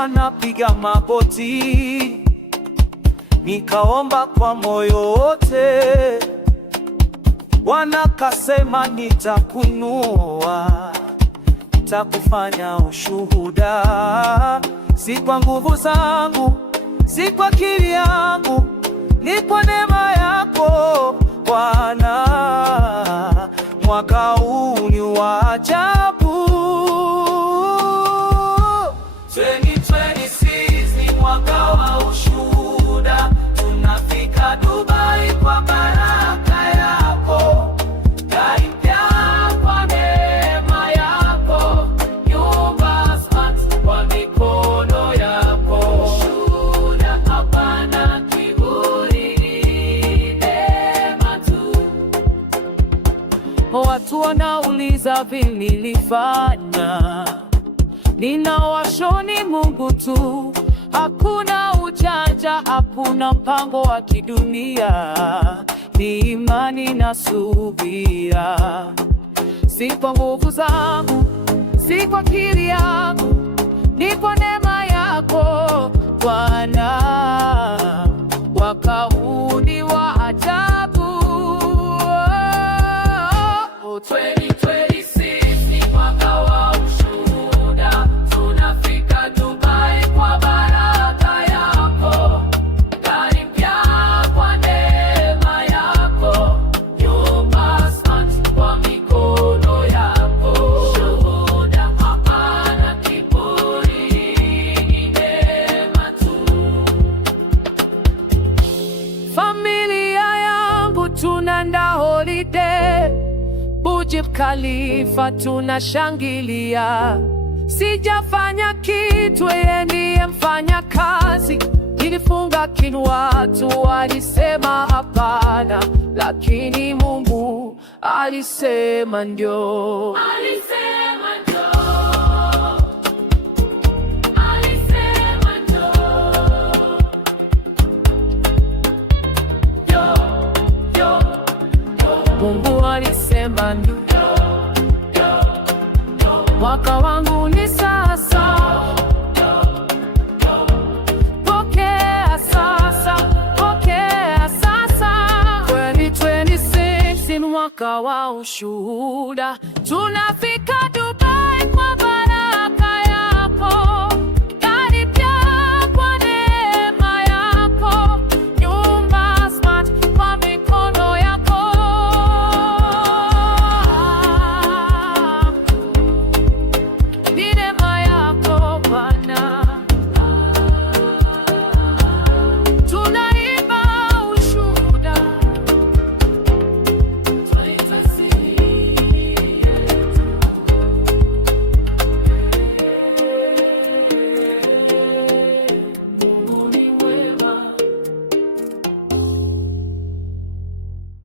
wanapiga magoti, nikaomba kwa moyo wote. Wanakasema nitakunua, nitakufanya ushuhuda, si kwa nguvu zangu, si kwa akili yangu, ni kwa neema yako Bwana. Mwaka huu ni wa ajabu. 2026 ni mwaka wa ushuhuda, tunafika Dubai kwa baraka yako, gari mpya kwa neema yako, nyumba smart kwa mikono yako. Ushuhuda hapana kiburi, ni neema tu. Watu wanauliza vile nilifanya, ninawashoni Mungu tu. Hakuna ujanja, hakuna mpango wa kidunia, ni imani na subira. Si kwa nguvu zangu, si kwa akili yangu, ni kwa neema yako Bwana. Mwaka huu ni wa ajabu. 2026 ni mwaka wa ushuhuda, tunafika Dubai kwa baraka yako, gari mpya kwa neema yako, nyumba smart kwa mikono yako. Shuhuda hapana kiburi, ni neema tu. Familia yangu tunaenda holiday Burj Khalifa, tunashangilia. Sijafanya kitu, yeye ndiye mfanya kazi. Nilifunga kinywa, watu walisema hapana, lakini Mungu alisema ndio. Alisema ndio. Alisema ndio. Mungu alisema ndio. Mwaka wangu ni sasa. Pokea sasa, pokea sasa. 2026 ni mwaka wa ushuhuda, tunafika